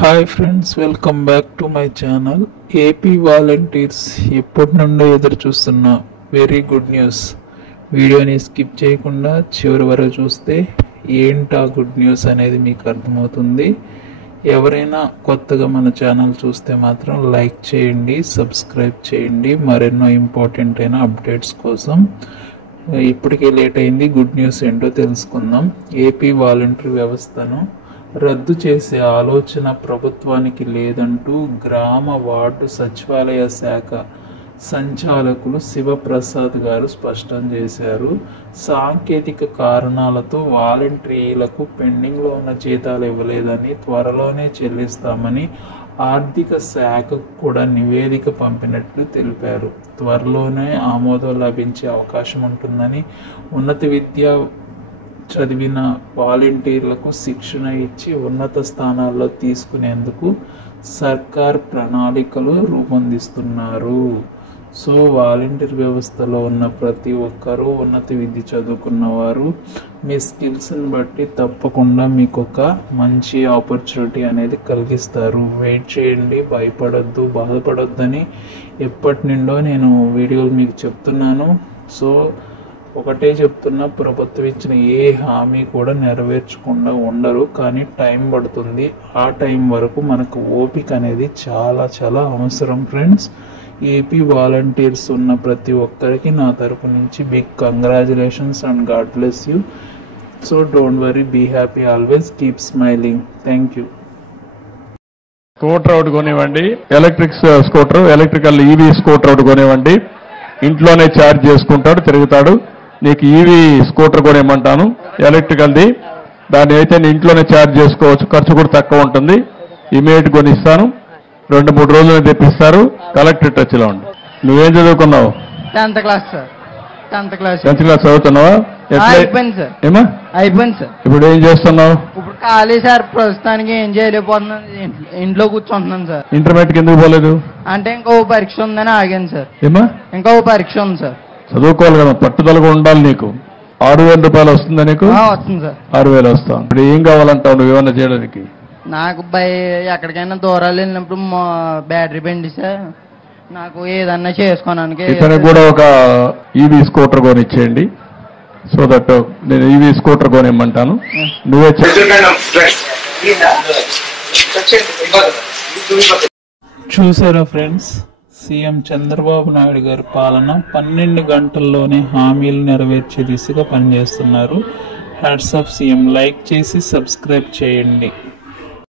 Hi friends, welcome back to my channel. AP volunteers ఎప్పటి నుండో ఎదురు చూస్తున్న వెరీ గుడ్ న్యూస్. వీడియోని స్కిప్ చేయకుండా చివరి వరకు చూస్తే ఏంటా గుడ్ న్యూస్ అనేది మీకు అర్థమవుతుంది. ఎవరైనా కొత్తగా మన ఛానల్ చూస్తే మాత్రం లైక్ చేయండి, సబ్స్క్రైబ్ చేయండి మరెన్నో ఇంపార్టెంట్ అయిన అప్డేట్స్ కోసం. ఇప్పటికే లేట్ అయింది, గుడ్ న్యూస్ ఏంటో తెలుసుకుందాం. ఏపీ వాలంటీర్ వ్యవస్థను రద్దు చేసే ఆలోచన ప్రభుత్వానికి లేదంటూ గ్రామ వార్డు సచివాలయ శాఖ సంచాలకులు శివప్రసాద్ గారు స్పష్టం చేశారు. సాంకేతిక కారణాలతో వాలంటీర్లకు పెండింగ్లో ఉన్న జీతాలు ఇవ్వలేదని, త్వరలోనే చెల్లిస్తామని ఆర్థిక శాఖకు కూడా నివేదిక పంపినట్లు తెలిపారు. త్వరలోనే ఆమోదం లభించే అవకాశం ఉంటుందని, ఉన్నత విద్య చదివిన వాలంటీర్లకు శిక్షణ ఇచ్చి ఉన్నత స్థానాల్లో తీసుకునేందుకు సర్కార్ ప్రణాళికలు రూపొందిస్తున్నారు. సో వాలంటీర్ వ్యవస్థలో ఉన్న ప్రతి ఒక్కరూ ఉన్నత విద్య చదువుకున్నవారు మీ స్కిల్స్ని బట్టి తప్పకుండా మీకు ఒక మంచి ఆపర్చునిటీ అనేది కలిగిస్తారు. వెయిట్ చేయండి, భయపడొద్దు, బాధపడొద్దని ఎప్పటి నుండో నేను వీడియోలు మీకు చెప్తున్నాను. సో ఒకటే చెప్తున్నా, ప్రభుత్వం ఇచ్చిన ఏ హామీ కూడా నెరవేర్చకుండా ఉండరు, కానీ టైం పడుతుంది. ఆ టైం వరకు మనకు ఓపిక అనేది చాలా చాలా అవసరం ఫ్రెండ్స్. ఏపీ వాలంటీర్స్ ఉన్న ప్రతి ఒక్కరికి నా తరపు నుంచి big congratulations and god bless you. So don't worry, be happy always, keep smiling. Thank you. Scooter ఒకటి కొనివ్వండి, electric scooter, electrical EV scooter ఒకటి కొనివ్వండి. ఇంట్లోనే ఛార్జ్ చేసుకుంటాడు, తిరుగుతాడు. నీకు ఈవీ స్కూటర్ కొనివ్వమంటాను, ఎలక్ట్రికల్ది. దాన్ని అయితే నీ ఇంట్లోనే ఛార్జ్ చేసుకోవచ్చు, ఖర్చు కూడా తక్కువ ఉంటుంది. ఇమీడియట్ కొనిస్తాను, 2-3 రోజులు తెప్పిస్తారు. కలెక్టర్ టచ్లో ఉండి. నువ్వేం చదువుకున్నావు? 10th class sir. 10th class చదువుతున్నావా? అయిపోయింది సార్. ఏమా అయిపోయింది సార్. ఇప్పుడు ఏం చేస్తున్నావు? ఇప్పుడు ఖాళీ సార్, ప్రస్తుతానికి ఏం చేయలేకపోతున్నాను, ఇంట్లో కూర్చుంటున్నాను సార్. ఇంటర్మీడియట్కి ఎందుకు పోలేదు? అంటే ఇంకో పరీక్ష ఉందని ఆగాను సార్. ఏమా? ఇంకో పరీక్ష ఉంది సార్. చదువుకోవాలి కదా, పట్టుదలగా ఉండాలి. నీకు 6,000 రూపాయలు వస్తుందా? నీకు వస్తుంది సార్. 6,000 వస్తాం. ఇప్పుడు ఏం కావాలంటావు నువ్వేమన్నా చేయడానికి? నాకు ఎక్కడికైనా దూరాలు వెళ్ళినప్పుడు బ్యాటరీ బండి సార్, నాకు ఏదన్నా చేసుకోవడానికి. ఇతనికి కూడా ఒక ఈవీ స్కూటర్ కొనిచ్చేయండి. సో దట్ నేను ఈవీ స్కూటర్ కొనిమ్మంటాను. నువ్వే చూసారా ఫ్రెండ్స్, సీఎం చంద్రబాబు నాయుడు గారి పాలన 12 గంటల్లోనే హామీలు నెరవేర్చే దిశగా పనిచేస్తున్నారు. Hats off CM. లైక్ చేసి సబ్స్క్రైబ్ చేయండి.